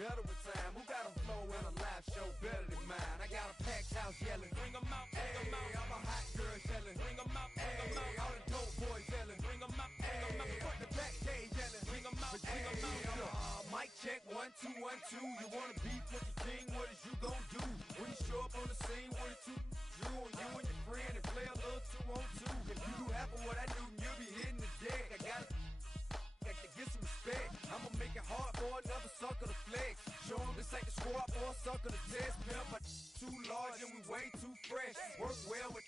better with time. Who got a flow and a live show better than mine? I got a packed house yelling, bring 'em out, bring 'em out. I'm a hot girl yelling, bring 'em out, bring 'em out. All the dope boys yelling, bring 'em out, bring 'em out. Front the back cage yelling, bring 'em out, bring 'em out. Mic check, 1 2 1 2. You wanna beef with the king? What is you gon' do when you show up on the scene with a two? Drew on you and your friend and play a little 2-on-2. If you do half of what I do, you'll be hitting the deck. I got to get some respect. I'ma make it hard for another sucker to flex. Show 'em this ain't the squad for a sucker to test. Pimp, but too large and we way too fresh. Work well with.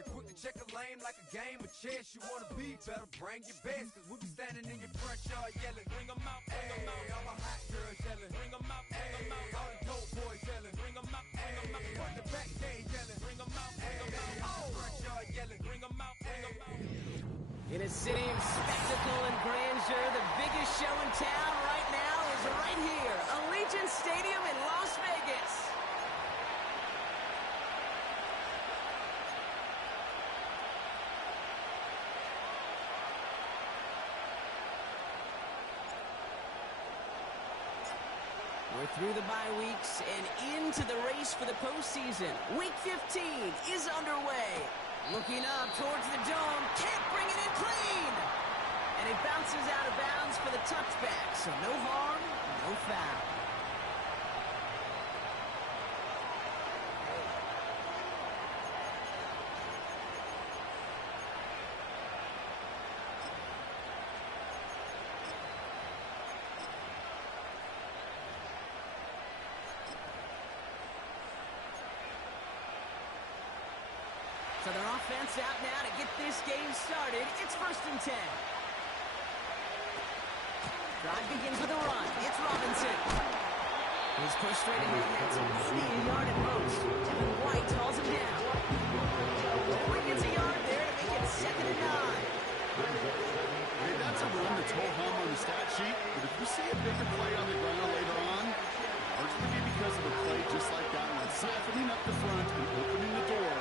They quick to check a lane like a game of chess. You wanna be better, bring your best. Cause we be standing in your front yard yelling, bring 'em out, bring 'em out. All my hot girls yelling, bring 'em out, bring 'em out. All the dope boys yelling, bring 'em out, bring 'em out. Front the back cage yelling, bring 'em out, bring 'em out. All the front yard yelling, bring 'em out, bring 'em out. In a city of spectacle and grandeur, the biggest show in town right now is right here, Allegiant Stadium in Las Vegas. We're through the bye weeks and into the race for the postseason. Week 15 is underway. Looking up towards the dome, can't bring it in clean. And it bounces out of bounds for the touchback, so no harm, no foul. So their offense out now to get this game started. It's 1st and 10. Drive begins with a run. It's Robinson. He's pushed straight ahead. That's maybe a yard at most. Devin White hauls him down. Only gets a yard there to make it 2nd and 9. Hey, that's a run that's ho-hum on the stat sheet, but if you see a bigger play on the ground later on, largely be because of a play just like that one, siphoning up the front and opening the door.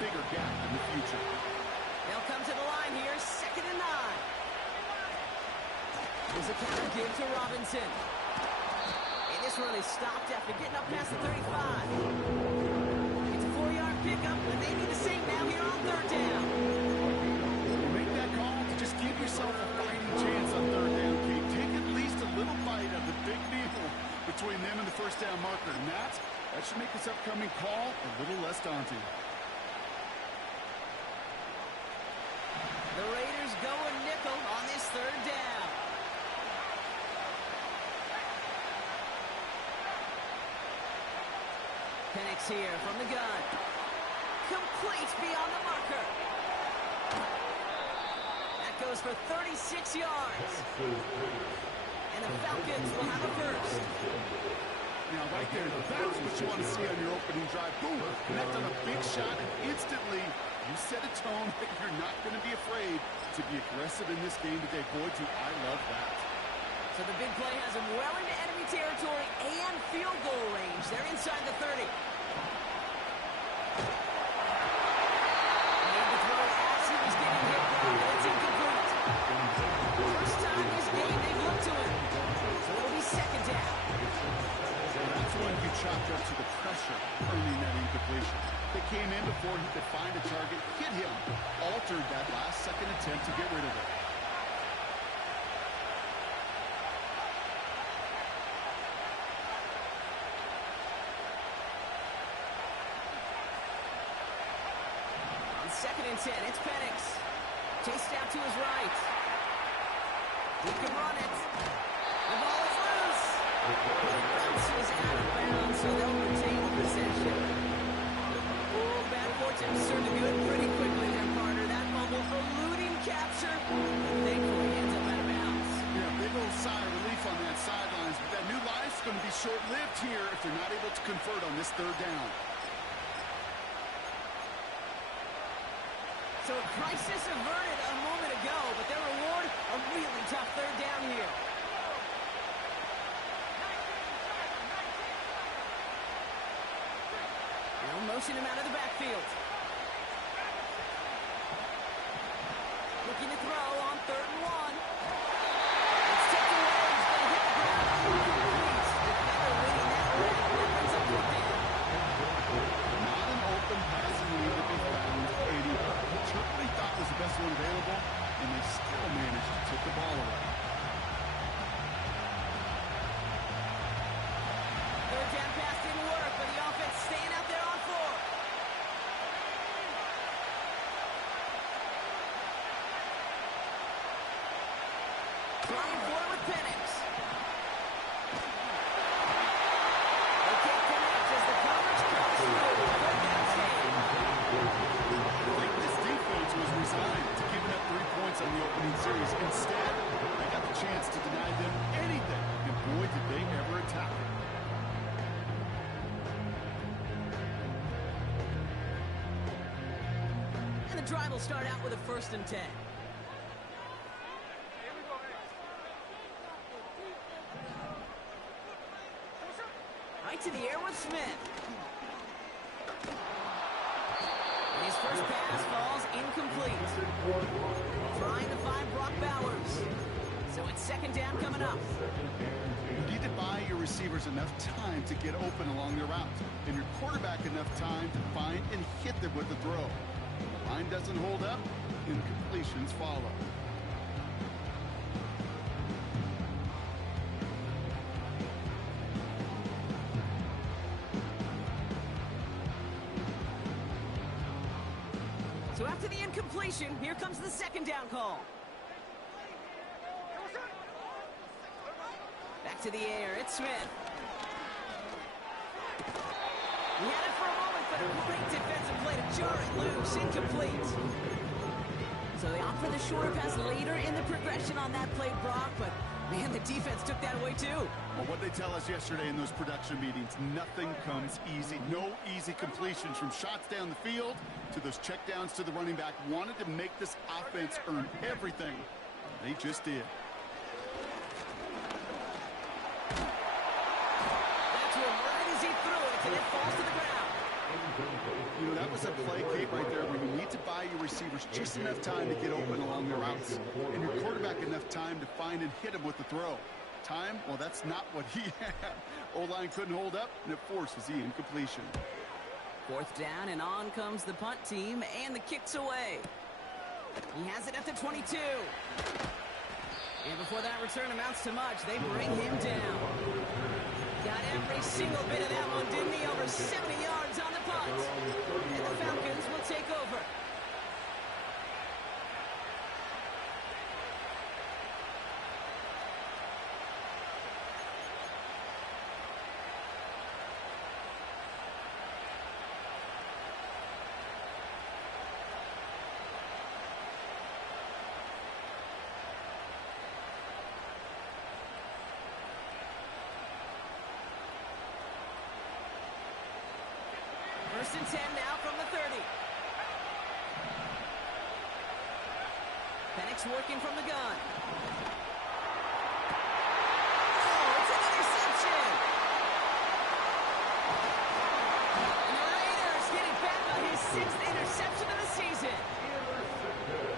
Bigger gap in the future. They'll come to the line here, 2nd and 9. There's a counter give to Robinson. And this run is stopped after getting up past the 35. It's a 4-yard pickup, but they need the same now here on 3rd down. Make that call to just give yourself a fighting chance on 3rd down, Kate. Take at least a little bite of the big deal between them and the 1st down marker. And that should make this upcoming call a little less daunting. The Raiders go a nickel on this 3rd down. Penix here from the gun. Complete beyond the marker. That goes for 36 yards. And the Falcons will have a first. Now, right there, that's what you want to see on your opening drive. Boom! Connect on a big shot, and instantly you set a tone that you're not going to be afraid to be aggressive in this game today. Boy, do I love that. So the big play has them well into enemy territory and field goal range. They're inside the 30. Made the throw as he was getting hit, but it's incomplete. First time this game they've looked to him. So it'll be 2nd down. That's when you chopped up to the pressure, earning that incompletion. They came in before he could find a target, hit him, altered that last-second attempt to get rid of it. On 2nd and 10, it's Penix. Chased out to his right. He can run it. The ball is loose. It bounces out of bounds, so they'll retain the possession. Oh, bad fortune turned to good pretty quickly there, Carter. That fumble eluding capture. Thankfully, ends up out of bounds. Yeah, big old sigh of relief on that sidelines, but that new life's going to be short-lived here if they're not able to convert on this 3rd down. So a crisis averted a moment ago, but their reward, a really tough 3rd down here. They'll motion him out of the backfield. Looking to throw on 3rd and 1. It's taken away. He's going to hit the ground. Flying forward with Penix. They can't connect as the coverage comes through. Third down stand. I think this defense was resigned to giving up 3 points on the opening series. Instead, they got the chance to deny them anything, and boy, did they ever attack it. And the drive will start out with a 1st and 10. Right to the air with Smith. And his first pass falls incomplete. Trying to find Brock Bowers. So it's 2nd down coming up. You need to buy your receivers enough time to get open along their route, and your quarterback enough time to find and hit them with a throw. The line doesn't hold up, incompletions follow. So after the incompletion, here comes the 2nd down call. Back to the air, it's Smith. He had it for a moment, but a great defensive play to jar it loose, incomplete. So they opt for the shorter pass later in the progression on that play, Brock, but man, the defense took that away too. Well, what they tell us yesterday in those production meetings, nothing comes easy. No easy completions from shots down the field to those checkdowns to the running back. Wanted to make this offense earn everything. They just did. That's one right as he threw it, and it falls to the ground. You know, that was a play, Kate, right there where you need to buy your receivers just enough time to get open along their routes, and your quarterback enough time to find and hit him with the throw. Time? Well, that's not what he had. O-line couldn't hold up, and it forces the incompletion. 4th down, and on comes the punt team, and the kick's away. He has it at the 22. And before that return amounts to much, they bring him down. Got every single bit of that one, didn't he? Over 70 yards on the punt. And the Falcons will take over. First and 10 now from the 30. Penix working from the gun. Oh, it's an interception! And the Raiders get it back on his 6th interception of the season.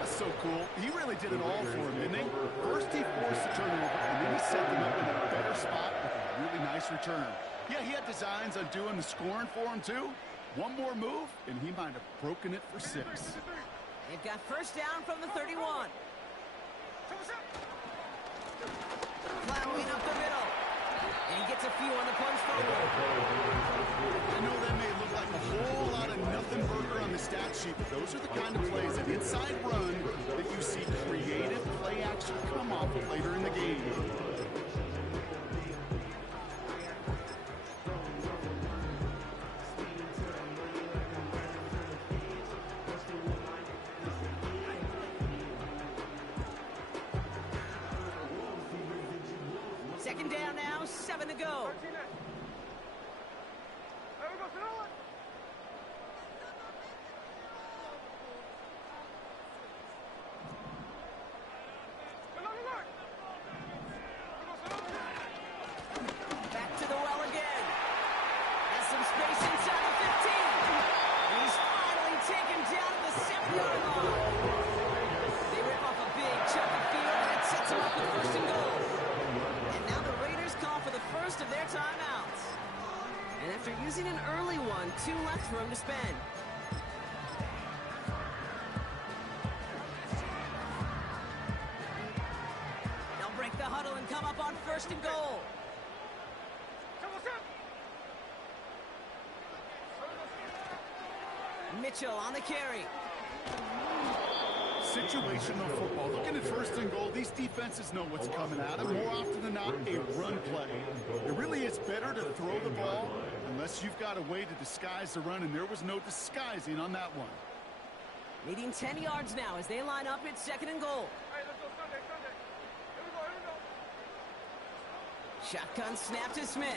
That's so cool. He really did it all for him, didn't he? First he forced the turnover, and then he set them up in a better spot with a really nice return. Yeah, he had designs on doing the scoring for him, too. One more move, and he might have broken it for 6. They've got first down from the 31. Plowing up the middle. And he gets a few on the punch forward. I know that may look like a whole lot of nothing burger on the stat sheet, but those are the kind of plays, an inside run, that you see creative play action come off of later in the game. Second down now, 7 to go. Back to the well again. Has some space inside the 15. And he's finally taken down at the 7-yard line. They rip off a big chunk of field, and it sets him up with 1st and goal. And now the Raiders call for the first of their timeouts. And after using an early one, 2 left for him to spend. They'll break the huddle and come up on 1st and goal. Mitchell on the carry. situational football. Looking at first and goal, these defenses know what's coming at them. More often than not, a run play. It really is better to throw the ball unless you've got a way to disguise the run, and there was no disguising on that one. Needing 10 yards now as they line up at second and goal. Shotgun snap to Smith.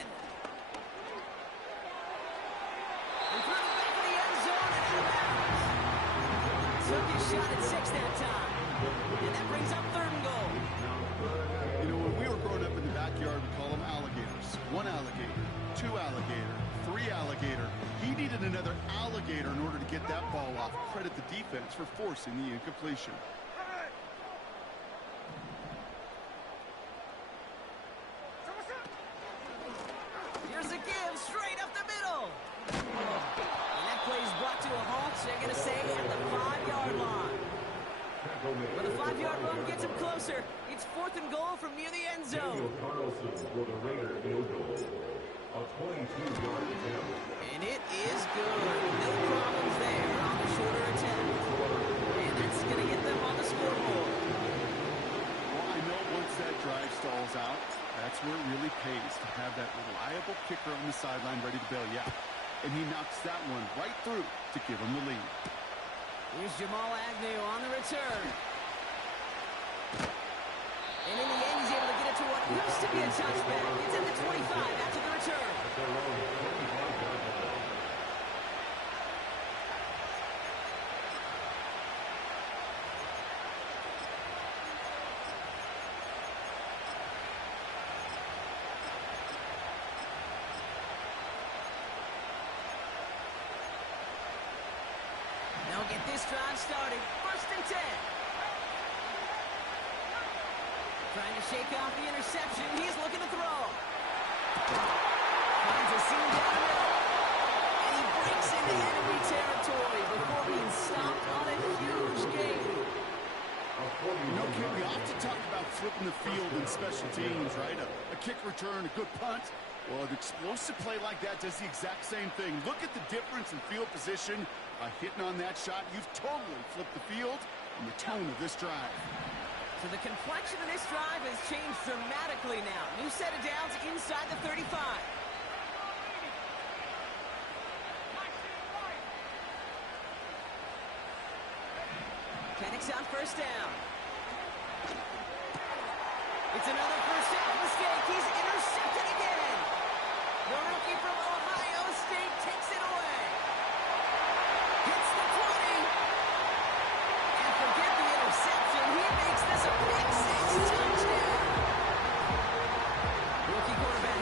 And through the back of the end zone and out of bounds. Took his shot at 6 that time. And that brings up third and goal. You know, when we were growing up in the backyard, we call them alligators. 1 alligator, 2 alligator, 3 alligator. He needed another alligator in order to get that ball off. Credit the defense for forcing the incompletion. Here's a give straight up the middle. And that play is brought to a halt, so they're going to say at the 5-yard line. But the 5-yard run gets him closer. It's fourth and goal from near the end zone. And it is good. No problems there on the shorter attempt. And that's going to get them on the scoreboard. Well, I know once that drive stalls out, that's where it really pays to have that reliable kicker on the sideline ready to bail you out. And he knocks that one right through to give him the lead. Here's Jamal Agnew on the return. And in the end, he's able to get it to what used to be a touchback. It's at the 25 after the return. They'll get this drive started. First and 10. Trying to shake off the interception. He's looking to throw. Finds a seam down the middle. And he breaks into enemy territory before being stopped on a huge gain. You know, Ken, we often talk about flipping the field in special teams, right? A kick return, a good punt. Well, an explosive play like that does the exact same thing. Look at the difference in field position. By hitting on that shot, you've totally flipped the field and the tone of this drive. So the complexion of this drive has changed dramatically now. New set of downs inside the 35. Penix on first down. It's another first down mistake. He's intercepted again. The rookie from Ohio State takes it away. Hits the 20. And forget the interception. He makes this a pick six touchdown. Rookie quarterback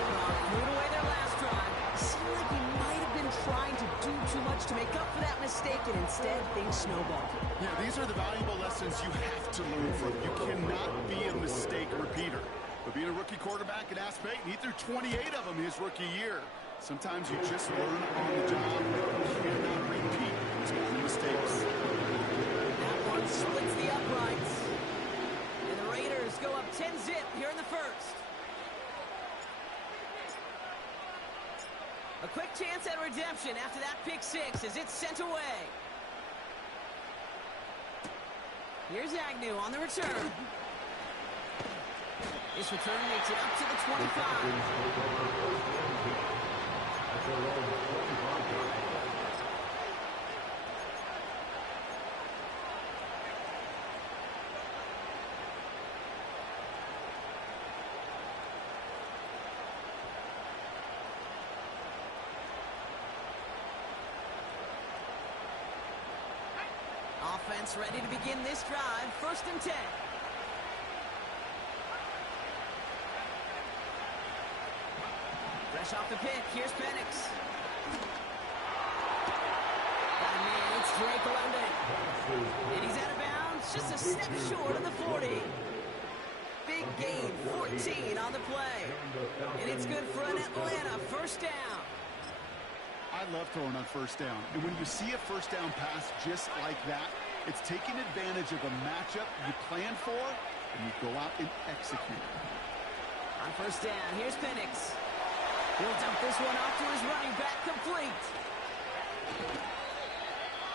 moved away their last drive. Seemed like he might have been trying to do too much to make up for that mistake, and instead things snowballed. Yeah, these are the valuable lessons you have to learn from. You cannot be a mistake repeater. But being a rookie quarterback at App State, he threw 28 of them his rookie year. Sometimes you just learn on the job. You cannot repeat those kind of mistakes. That one splits the uprights. And the Raiders go up 10-zip here in the first. A quick chance at redemption after that pick six as it's sent away. Here's Agnew on the return. This return makes it up to the 25. Offense ready to begin this drive. First and 10. Fresh off the pick, here's Penix. Got a man, it's Drake London. And he's out of bounds, just a step short of the 40. Big gain, 14 on the play. And it's good for an Atlanta first down. I love throwing on first down. And when you see a first down pass just like that, it's taking advantage of a matchup you plan for, and you go out and execute. On first down, here's Penix. He'll dump this one off to his running back, complete.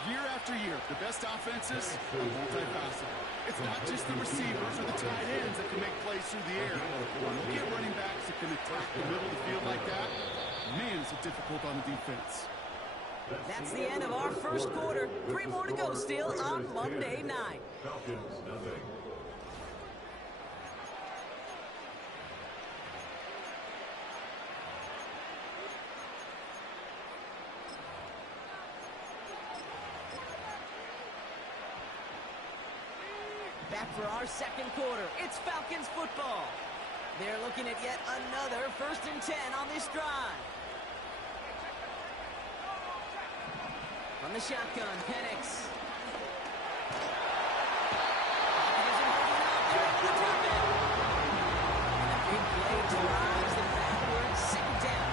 Year after year, the best offenses are multifaceted. It's not just the receivers or the tight ends that can make plays through the air. When you get running backs that can attack the middle of the field like that, man, is it difficult on the defense. That's the end of our first quarter. 3 more to go still on Monday night. Falcons, nothing. Back for our second quarter. It's Falcons football. They're looking at yet another 1st and 10 on this drive. From the shotgun, Penix. Big play drives them backwards. 2nd down.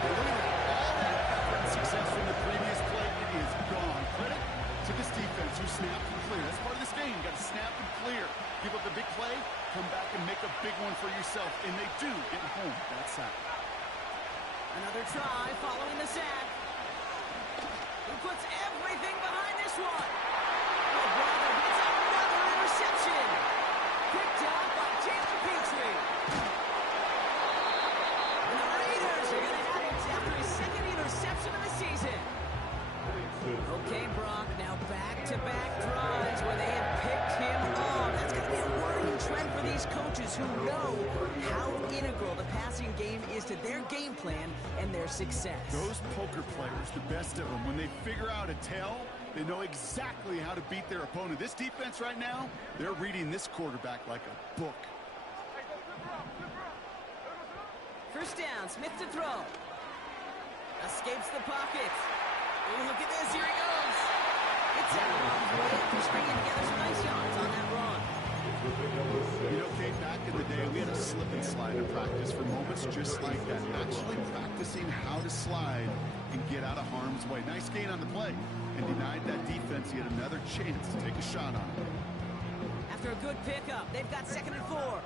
All that effort and success from the previous play, it is gone. Credit to this defense who snapped and clear. That's part of this game. You got to snap and clear. Give up the big play, come back and make a big one for yourself. And they do get home that sack. Another try following the sack. Who puts everything behind this one? Oh, brother, it's another interception. Picked up by Jalen Petrie. And the Raiders are going to have it after his 2nd interception of the season. Okay, Brock, now back-to-back drives where they have picked him off. That's going to be a worrying trend for these coaches who know how integral the passing game is to their game plan and their success. Those poker players, the best of them, when they figure out a tell, they know exactly how to beat their opponent. This defense right now, they're reading this quarterback like a book. 1st down, Smith to throw. Escapes the pocket. Oh, look at this, here he goes. It's out of harm's way after stringing together some nice yards on that run. You know, Kate, back in the day, we had a slip and slide in practice for moments just like that. Actually practicing how to slide and get out of harm's way. Nice gain on the play, and denied that defense yet another chance to take a shot on it. After a good pickup, they've got 2nd and 4.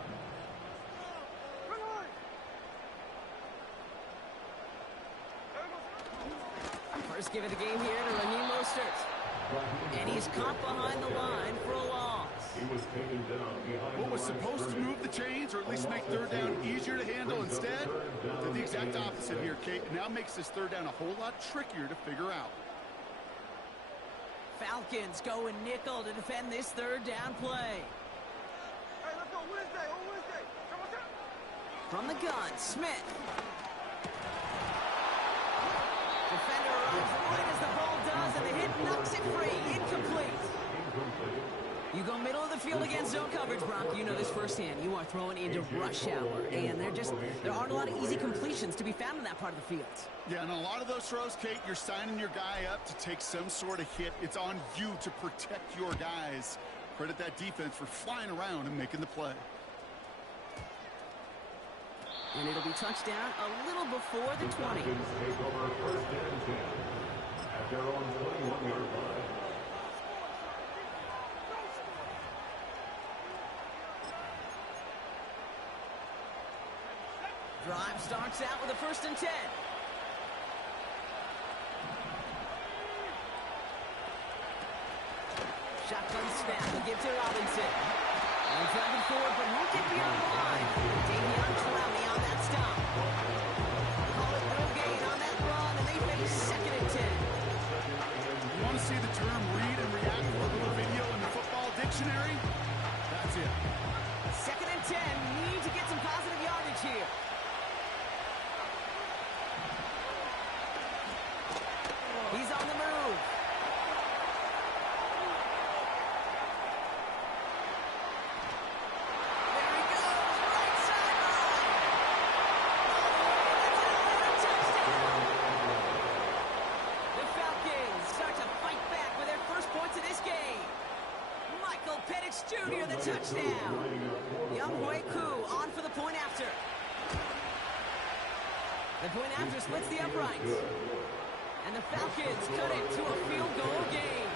First give of the game here to Raheem Mostert. And he's caught behind the line for a loss. He was taken down behind What was supposed to move the chains or at least make 3rd down easier to handle instead did the exact opposite here, Kate. It now makes this 3rd down a whole lot trickier to figure out. Falcons go and nickel to defend this 3rd down play. From the gun, Smith. Defender arrives right as the ball does, and the hit knocks it free. Incomplete. You go middle of the field against zone coverage, Brock. You know this firsthand. You are throwing into rush hour, and there aren't a lot of easy completions to be found in that part of the field. Yeah, and a lot of those throws, Kate, you're signing your guy up to take some sort of hit. It's on you to protect your guys. Credit that defense for flying around and making the play. And it'll be touchdown a little before the 20. Falcons take over 1st and 10 at their own 21-yard line. Drive starts out with a 1st and 10. Shotgun snap, they'll give to Robinson. And driving forward, but won't get beyond the line. Davion Clowney on that stop. Call it no gain on that run, and they face 2nd and 10. You want to see the term read and react for a little video in the football dictionary? That's it. 2nd and 10, need to get some positive yardage here. He's on the move. There he goes, right sideline. Oh, that's another touchdown. The Falcons start to fight back with their first points of this game. Michael Penix Jr. the touchdown. Younghoe Koo on for the point after. The point after splits the uprights. And the Falcons cut it to a field goal game.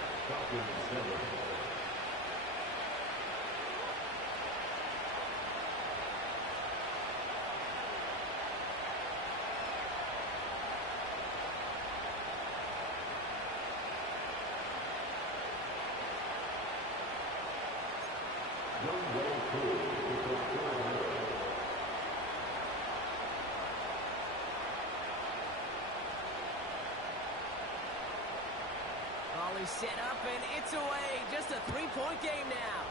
set up, and it's away. Just a three-point game now.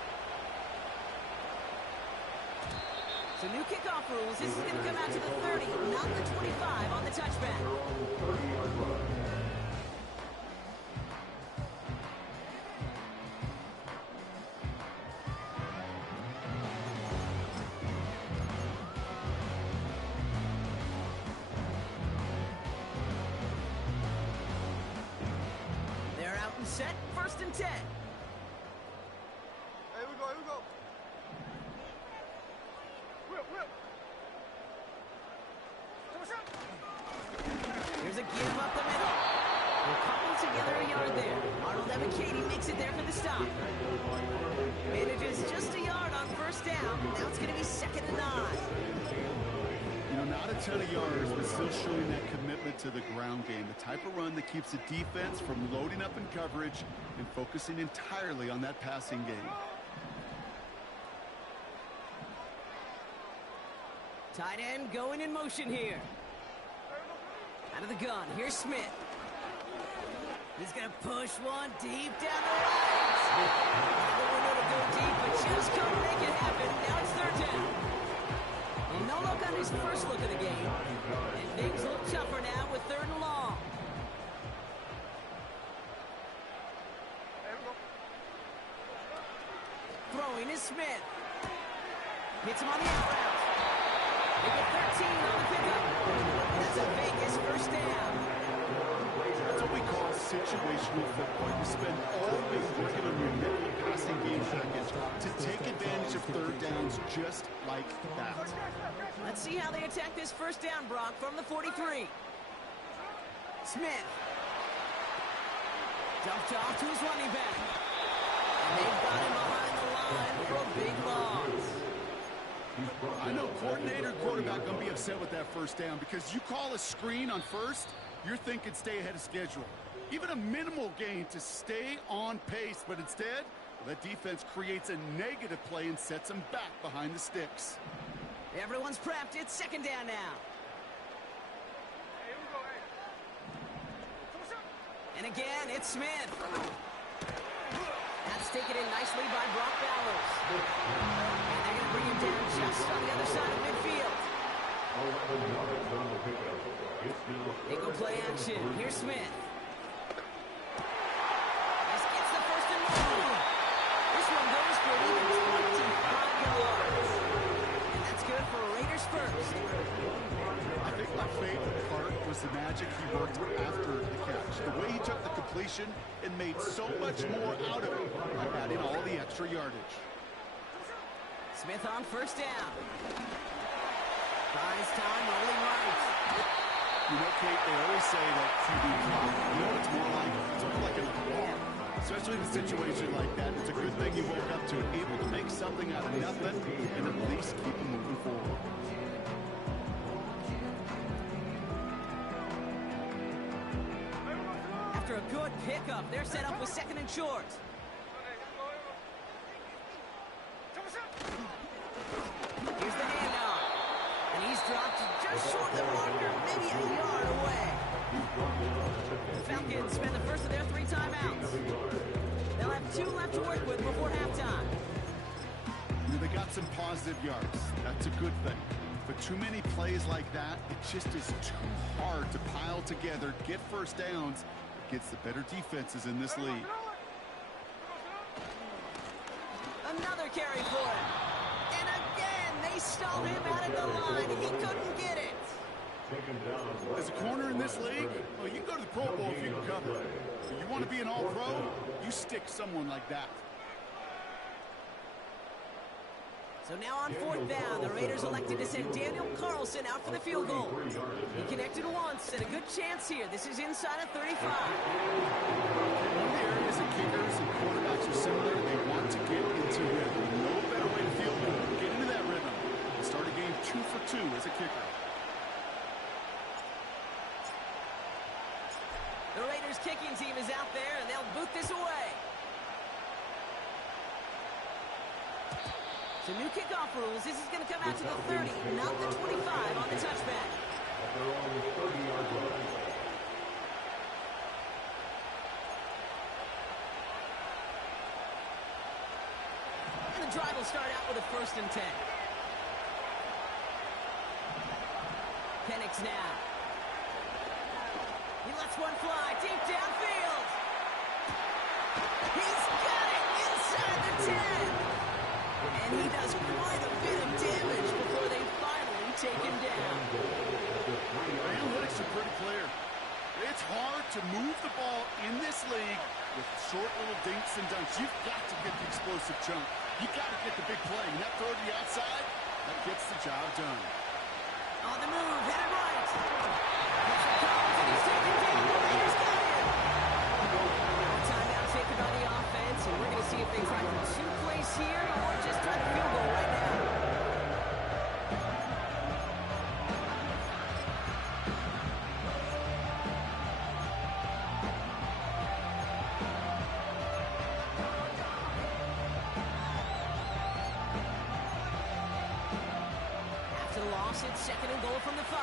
So new kickoff rules. This is going to come out to the 30, not the 25 on the touchback. They're out and set. 1st and 10. Here we go, here we go. Here's a give up the middle. We'll cobble together a yard there. Arnold Ebiketie makes it there for the stop. Manages just a yard on 1st down. Now it's going to be 2nd and 9. You know, not a ton of yards, but still showing that commitment to the ground game. The type of run that keeps the defense from loading up in coverage and focusing entirely on that passing game. Tight end going in motion here. Out of the gun, here's Smith. He's going to push one deep down the right. The window to go deep, but just couldn't make it happen. Now it's 3rd down. Well, no look on his first look of the game. And things look tougher now with 3rd and long. Throwing is Smith. Hits him on the out route. They get 13 on the pickup. That's a Vegas 1st down. That's what we call situational football. You spend all day working on your nickel passing game package to take advantage of 3rd downs just like that. Let's see how they attack this 1st down, Brock, from the 43. Smith. Dumped off to his running back. And they've got him behind the line for a big loss. I know coordinator and quarterback going to be upset with that 1st down because you call a screen on 1st, you're thinking stay ahead of schedule. Even a minimal gain to stay on pace, but instead, the defense creates a negative play and sets them back behind the sticks. Everyone's prepped. It's 2nd down now. And again, it's Smith. That's taken in nicely by Brock Bowers. And they're going to bring him down just on the other side of midfield. They go play action. Here's Smith. This gets the 1st and long. This one goes for an even 25 yards. And that's good for Raiders 1st. I think my favorite part was the magic he worked after the catch. The way he took the completion and made so much more out of it by adding all the extra yardage. Smith on 1st down. Buys time, rolling right. You know, Kate, they always say that QB clock, you know, it's more like an alarm. Especially in a situation like that. It's a good thing you woke up to it, able to make something out of nothing and at least keep them moving forward. After a good pickup, they're set up with 2nd and short. Here's the handoff. And he's dropped just short of the marker, maybe a yard away. The Falcons spend the first of their 3 timeouts. They'll have 2 left to work with before halftime. They got some positive yards. That's a good thing. But too many plays like that, it just is too hard to pile together, get 1st downs against the better defenses in this league. Another carry for him. And again, they stalled him out at the line. He couldn't get it. As a corner in this league, well, you can go to the Pro Bowl if you can cover. If you want to be an all-pro, you stick someone like that. So now on 4th down, the Raiders elected to send Daniel Carlson out for the field goal. He connected once, and a good chance here. This is inside of 35. One of the areas that kickers and quarterbacks are similar, they want to get into rhythm. No better way to feel good. Get into that rhythm. And start a game 2 for 2 as a kicker. The Raiders kicking team is out there, and they'll boot this away. So new kickoff rules. This is going to come out to the 30, not the 25 on the touchback. start out with a 1st and 10. Penix now. He lets one fly deep downfield. He's got it inside the 10. And he does quite a bit of damage before they finally take him down. The analytics are pretty clear. It's hard to move the ball in this league with short little dinks and dunks. You've got to get the explosive chunk. You've got to get the big play. And that throw to the outside, that gets the job done. On the move, headed right. And he's taken down. The Raiders got him. Timeout taken by the offense, and we're going to see if they try for 2 plays here or just try the field goal right now. After the loss, it's 2nd and goal from the 5.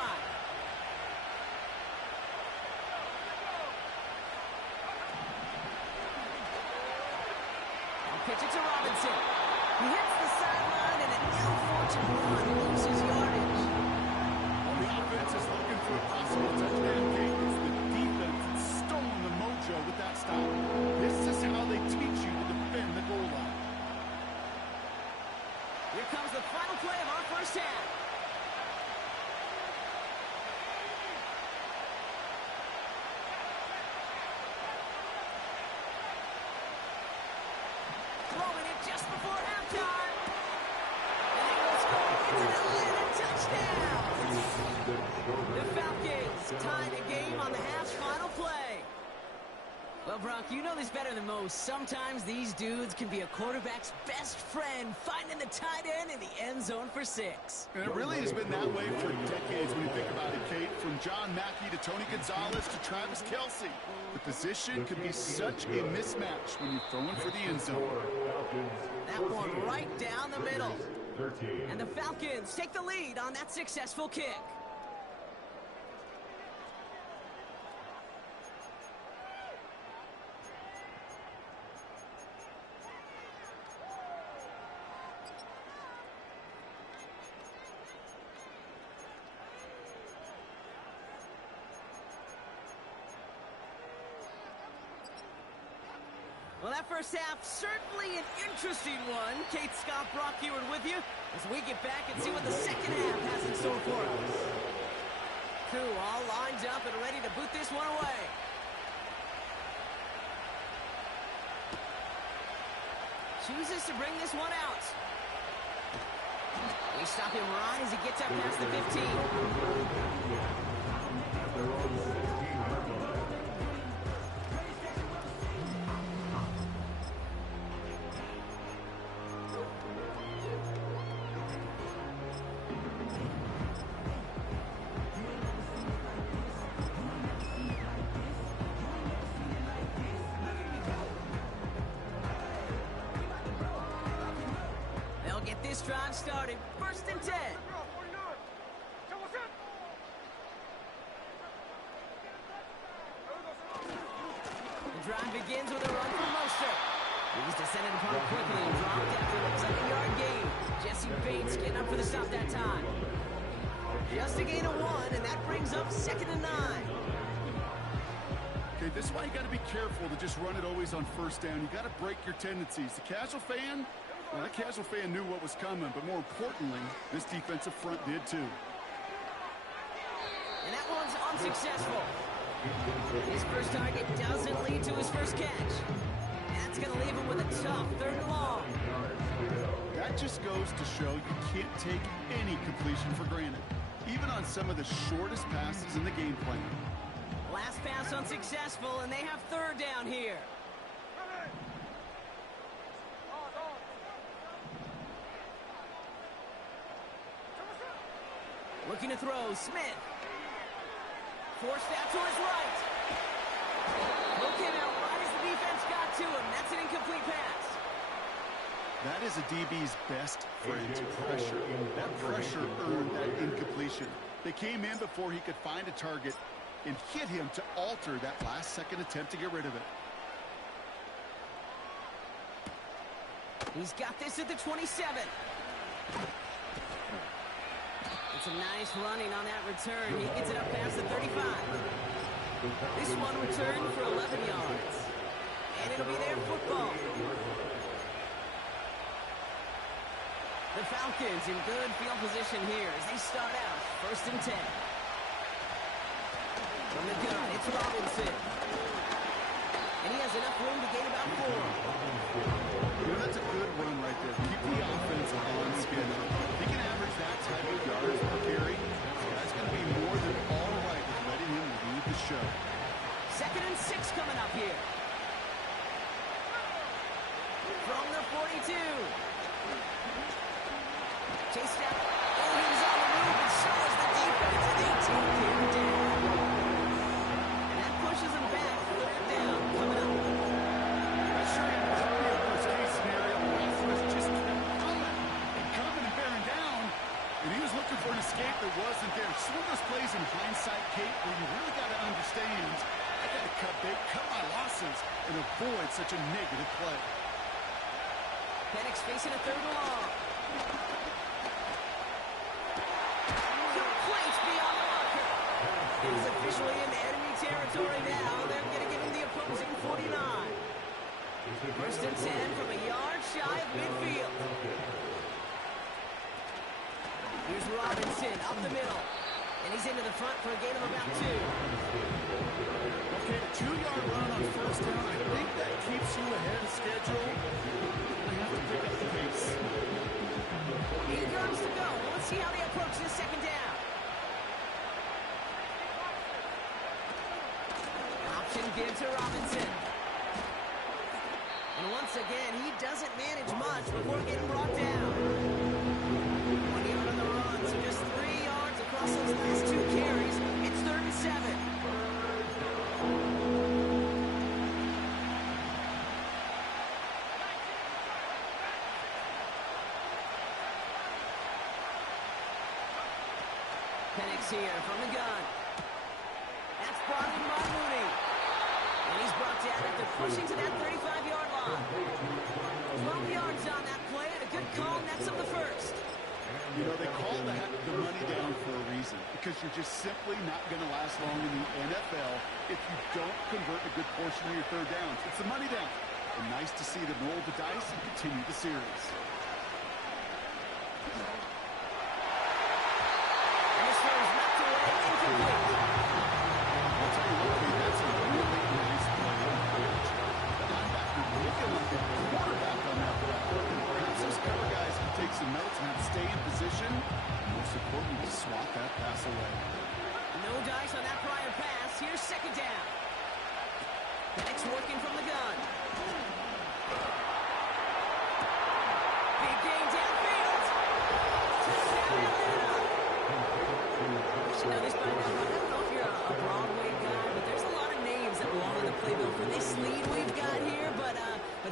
Pitch it to Robinson. He hits the sideline, and an ill-fortunate run loses yardage. Well, the offense is looking for a possible touchdown kick. It's the defense that's stolen the mojo with that stop. This is how they teach you to defend the goal line. Here comes the final play of our 1st half. Throwing it just before halftime. And they will score. It's an Atlanta touchdown. The Falcons tie the game on the half's final play. Well, Brock, you know this better than most. Sometimes these dudes can be a quarterback's best friend, finding the tight end in the end zone for 6. And it really has been that way for decades when you think about it, Kate. From John Mackey to Tony Gonzalez to Travis Kelce. The position could be such a mismatch when you're throwing for the end zone. That one right down the middle. And the Falcons take the lead on that successful kick. Well, that 1st half, certainly an interesting one. Kate Scott, Brock Huard with you as we get back and see what the 2nd half has in store for us. Two all lined up and ready to boot this one away. Chooses to bring this one out. They stop him right as he gets up past the 15. Get this drive started. 1st and 10. The drive begins with a run from Mostert. He's descended upon it quickly and dropped after looks like a yard gain. Jesse Bates getting up for the stop that time. Just a gain of 1, and that brings up 2nd and 9. Okay, this is why you got to be careful to just run it always on 1st down. You got to break your tendencies. The casual fan, well, that casual fan knew what was coming, but more importantly, this defensive front did too. And that one's unsuccessful. His first target doesn't lead to his first catch. That's going to leave him with a tough 3rd and long. That just goes to show you can't take any completion for granted, even on some of the shortest passes in the game plan. Last pass unsuccessful, and they have 3rd down here. Looking to throw, Smith. Forced out to his right. Throw came out right as the defense got to him. That's an incomplete pass. That is a DB's best friend, pressure. That pressure earned that incompletion. They came in before he could find a target and hit him to alter that last-second attempt to get rid of it. He's got this at the 27. It's a nice running on that return. He gets it up past the 35. This one returned for 11 yards. And it'll be their football. The Falcons in good field position here as they start out 1st and 10. From the gun, it's Robinson. And he has enough room to gain about 4. You know, that's a good run right there. Keep the offense on schedule. If he can average that type of yards per carry, that's going to be more than all right with letting him lead the show. 2nd and 6 coming up here. From the 42. Chased out. Oh, he was on the move, and so is the defense, and they take him down. And that pushes him back. 3rd down coming up. I'm sure it was a worst case scenario. Rasmus just kept coming and bearing down, and he was looking for an escape that wasn't there. Just one of those plays in hindsight, Kate, where you really got to understand, I got to cut my losses and avoid such a negative play. Penix facing a 3rd and long. Complete beyond the marker. He's officially in enemy territory now. They're going to give him the opposing 49. 1st and 10 from a yard shy of midfield. Here's Robinson up the middle. And he's into the front for a gain of about 2. Okay, 2-yard run on 1st down. I think that keeps you ahead of schedule. They have to pick up the pace. 8 yards to go. Let's see how they approach this 2nd down. Option give to Robinson. And once again, he doesn't manage much before getting brought down. 1 yard on the run, so just 3 yards across those last 2 carries. It's 3rd and 7. Penix here from the gun. That's brought in by Mooney. And he's brought down after pushing to that 35-yard line. 12 yards on that play and a good call nets up the 1st. You know, they call that the money down for a reason, because you're just simply not going to last long in the NFL if you don't convert a good portion of your 3rd downs. It's the money down. And nice to see them roll the dice and continue the series. And this one is knocked away, incomplete. I'll tell you what, that's a really nice play. The linebacker looking like a quarterback on that play. Perhaps those cover guys can take some notes and have to stay in position. Most importantly, swat that pass away. No dice on that prior pass. Here's 2nd down. Penix working from the gun. Big gain downfield. Touchdown Atlanta. You should know this by now, but I don't know if you're a Broadway guy, but there's a lot of names that belong on the playbill for this lead we've got here, but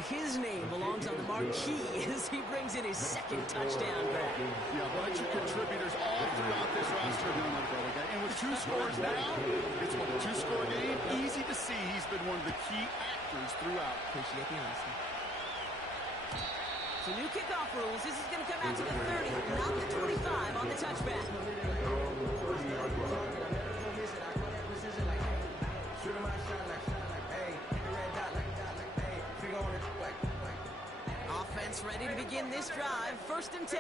his name belongs on the marquee as he brings in his 2nd touchdown back. Yeah, a bunch of contributors all throughout this roster have been on the Broadway guy. And with 2 scores now, it's what, a 2-score game? Easy to see he's been one of the key actors throughout. Appreciate the honesty. So new kickoff rules. This is going to come out to the 30, not the 25 on the touchback. Offense ready to begin this drive. 1st and 10.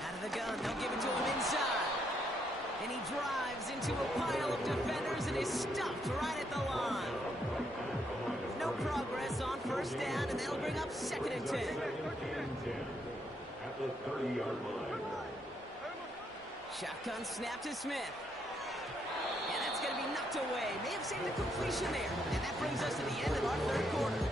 Out of the gun. They'll give it to him inside. And he drives into a pile of defenders and is stuffed right at the line. No progress on 1st down, and that'll bring up 2nd and 10. At the 30-yard line. Shotgun snap to Smith. And that's going to be knocked away. May have saved a completion there. And that brings us to the end of our 3rd quarter.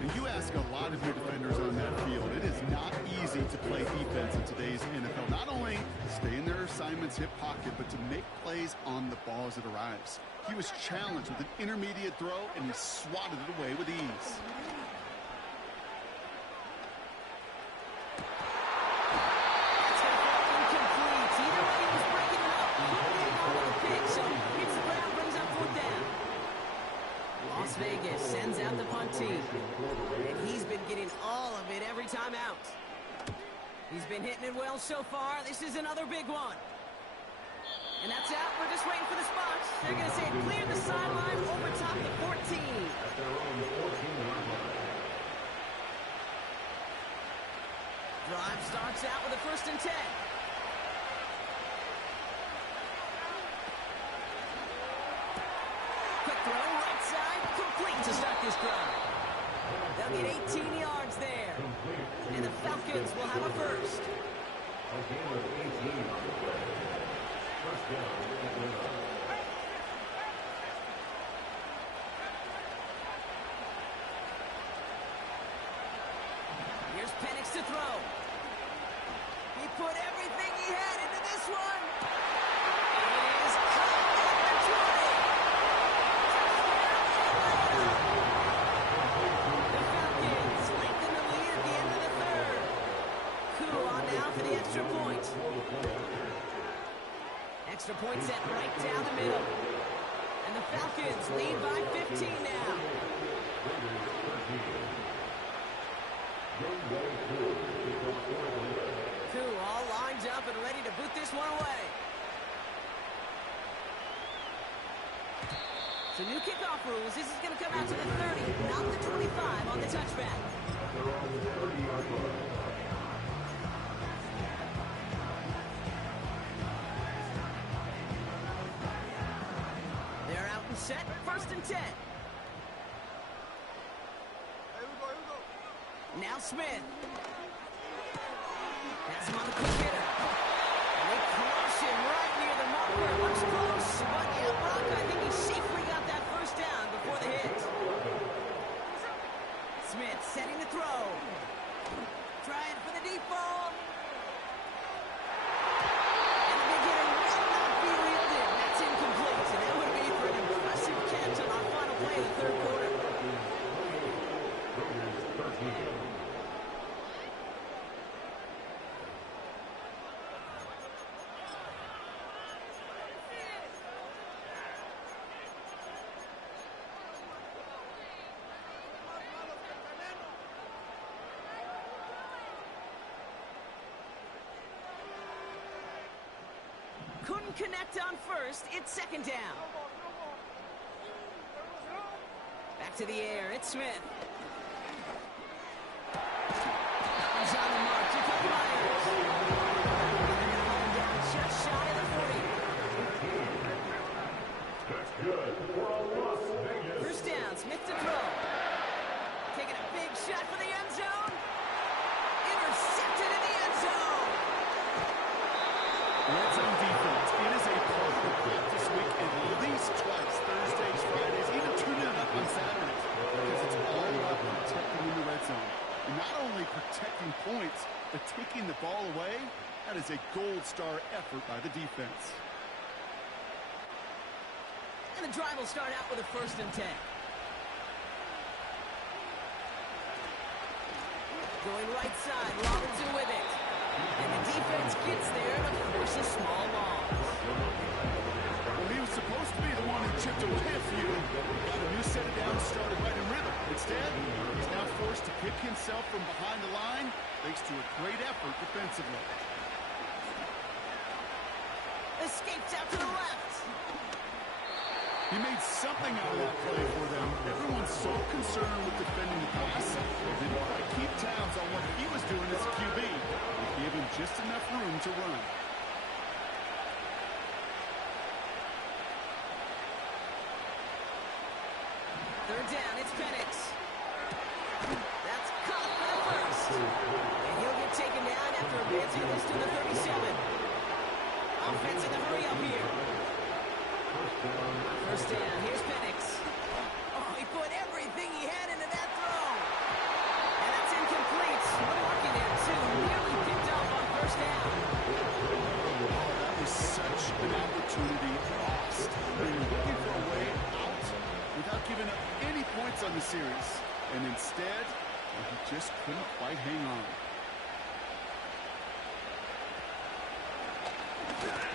And you ask a lot of your defenders on that field. It is not easy to play defense in today's NFL. Not only stay in their assignments, hip pocket, but to make plays on the ball as it arrives. He was challenged with an intermediate throw, and he swatted it away with ease. He's been hitting it well so far. This is another big one. And that's out. We're just waiting for the spots. They're going to say clear the sideline over top the 14. At their own 14-yard line. Drive starts out with a 1st and 10. Quick throw, right side, complete to start this drive. They'll get 18 yards there. And the Falcons will have a first. A gain of 18 on the play. First down, Atlanta. Here's Penix to throw. He put everything he had into this one. It is caught at the 20. The Falcons lengthen the lead at the end of the 3rd. Koo on now for the extra point. Extra point set right down the middle. And the Falcons lead by 15 now. Koo all lined up and ready to boot this one away. So new kickoff rules. This is going to come out to the 30, not the 25 on the touchback. They're out and set. 1st and 10. Now Smith. That's him on the quick hitter. And they crush him right near the marker. Looks close, but yeah, Brock, I think he safely got that 1st down before the hit. Smith setting the throw. Trying for the deep ball. And the big hitter will not be reeled in. That's incomplete. And that would be for an impressive catch on our final play of the 3rd quarter. Couldn't connect on 1st. It's 2nd down. Back to the air. It's Smith. He's on the mark. Jacoby Myers. They're going to hold him down just shy of the 40. That's good for a Las Vegas. 1st down. Smith to throw. Taking a big shot for the end zone. Intercepted in the end zone. Red zone defense. It is a perfect practice week at least twice. Thursdays, Fridays, even tuning it up on Saturdays. Because it's all about protecting in the red zone. And not only protecting points, but taking the ball away. That is a gold star effort by the defense. And the drive will start out with a 1st and 10. Going right side, Robinson with it. And the defense gets there to force a small loss. Well, he was supposed to be the one who chipped away a few. Got a new set of downs started right in rhythm. Instead, he's now forced to pick himself from behind the line thanks to a great effort defensively. Escapes out to the left. He made something out of that play for them. Everyone's so concerned with defending the pass, they didn't quite keep tabs on what he was doing as a QB. They gave him just enough room to run. Third down, it's Penix. That's caught for the 1st. And he'll get taken down after advancing this to the 37. Offense in the hurry up here. 1st down, here's Penix. Oh, he put everything he had into that throw. And that's incomplete. Good working there, too. Nearly picked up on 1st down. That was such an opportunity lost. They were looking for a way out without giving up any points on the series. And instead, he just couldn't quite hang on.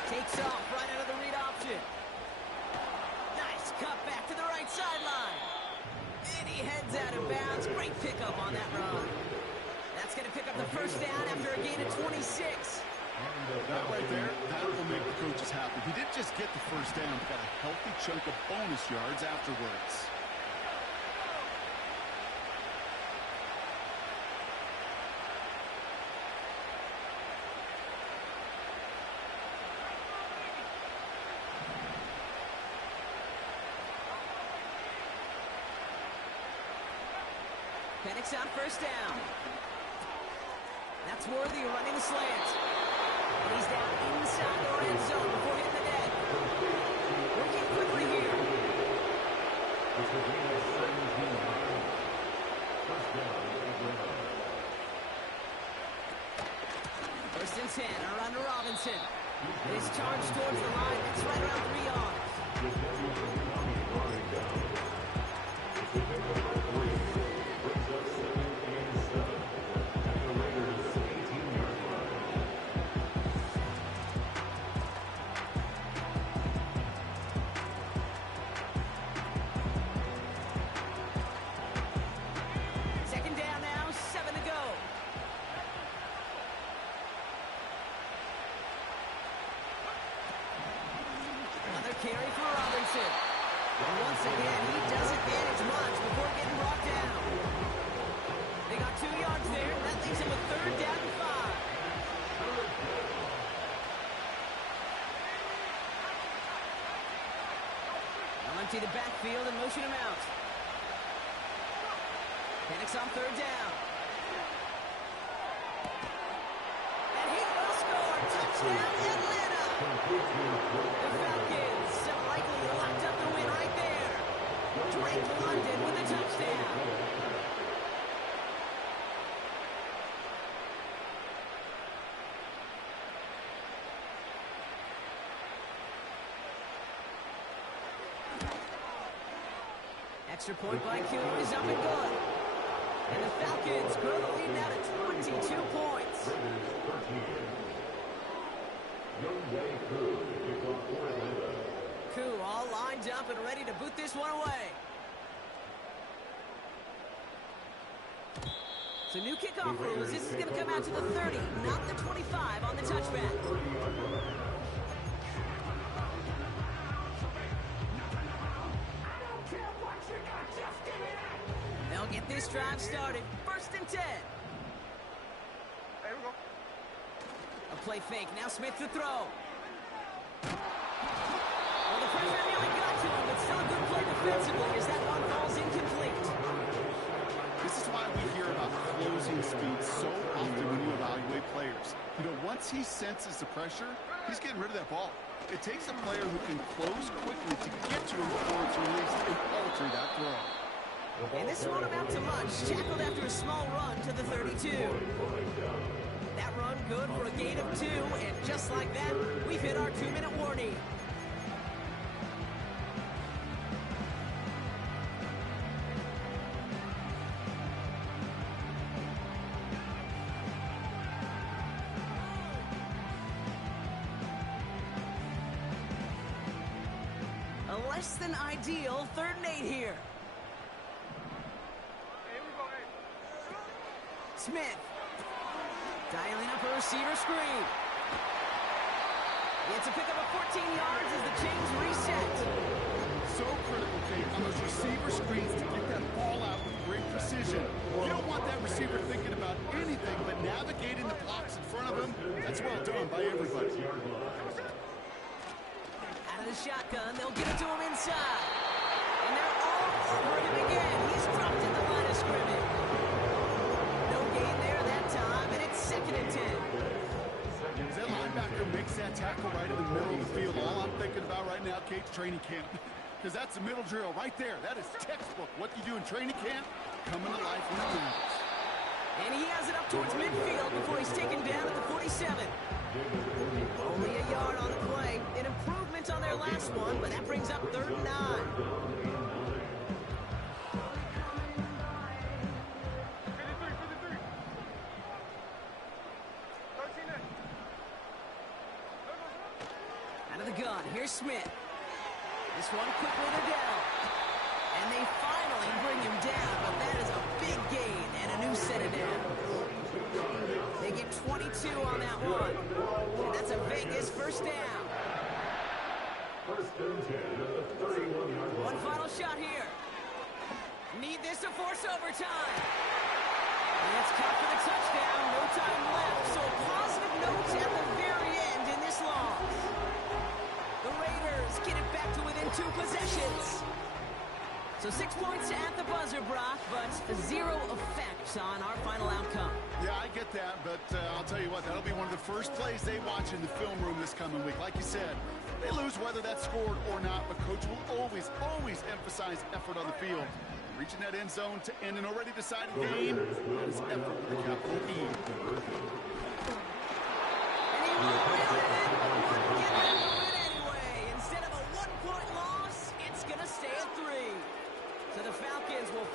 Takes off right out of the read option. Nice cut back to the right sideline. And he heads out of bounds. Great pickup on that run. That's going to pick up the 1st down after a a gain of 26. That right there, that will make the coaches happy. He didn't just get the first down, he got a healthy chunk of bonus yards afterwards. Penix on first down. That's Worthy running the slant. And he's down inside the red zone before hitting the net. Working quickly here. First and 10, around to Robinson. And he's charged towards the line. It's right around 3 yards. Carry for Robinson. And once again, he doesn't manage much before getting brought down. They got 2 yards there. That leaves him with 3rd down and 5. They'll empty the backfield and motion him out. Penix on 3rd down. And he will score. Touchdown, Atlanta. The Falcons so likely locked up the win right there. Drake London with a touchdown. Extra point by Q is up and good. And the Falcons grow the lead now to 22 points. Koo all lined up and ready to boot this one away. So new kickoff rules. This is going to come out to the 30, not the 25 on the touchback. They'll get this drive started. 1st and 10. A play fake. Now Smith to throw. Well, the pressure nearly got to him, but still a good play defensively as that one falls incomplete. This is why we hear about closing speed so often when you evaluate players. You know, once he senses the pressure, he's getting rid of that ball. It takes a player who can close quickly to get to him before it's released and alter that throw. And this won't amount to much. Tackled after a small run to the 32. That run good for a gain of 2, and just like that, we've hit our 2-minute warning. A less than ideal 3rd and 8 here. Smith. Dialing up a receiver screen. It's a pickup of 14 yards as the chains reset. So critical, Kate, on those receiver screens to get that ball out with great precision. You don't want that receiver thinking about anything but navigating the blocks in front of him. That's well done by everybody. Out of the shotgun, they'll get it to him inside. And they're all over him again. He's dropped in the line of scrimmage. No gain there that time, and it's 2nd and 10. That linebacker makes that tackle right in the middle of the field. All I'm thinking about right now, Kate's training camp. Because that's the middle drill right there. That is textbook. What you do in training camp, coming to life when it matters. And he has it up towards midfield before he's taken down at the 47. Only a yard on the play. An improvement on their last one, but that brings up 3rd and 9. Out of the gun, here's Smith. This one quickly to Dell. And they finally bring him down, but that is a big gain and a new set of downs. They get 22 on that one. And that's a Vegas first down. First and 10 at the 31-yard line. One final shot here. Need this to force overtime. And it's caught for the touchdown. No time left. So a positive note at the very end in this loss. The Raiders get it back to within 2 possessions. So 6 points at the buzzer, Brock, but 0 effect on our final outcome. Yeah, I get that, but I'll tell you what, that'll be one of the first plays they watch in the film room this coming week. Like you said, they lose whether that's scored or not, but Coach will always emphasize effort on the field. Reaching that end zone to end an already decided game, that is effort with a capital E.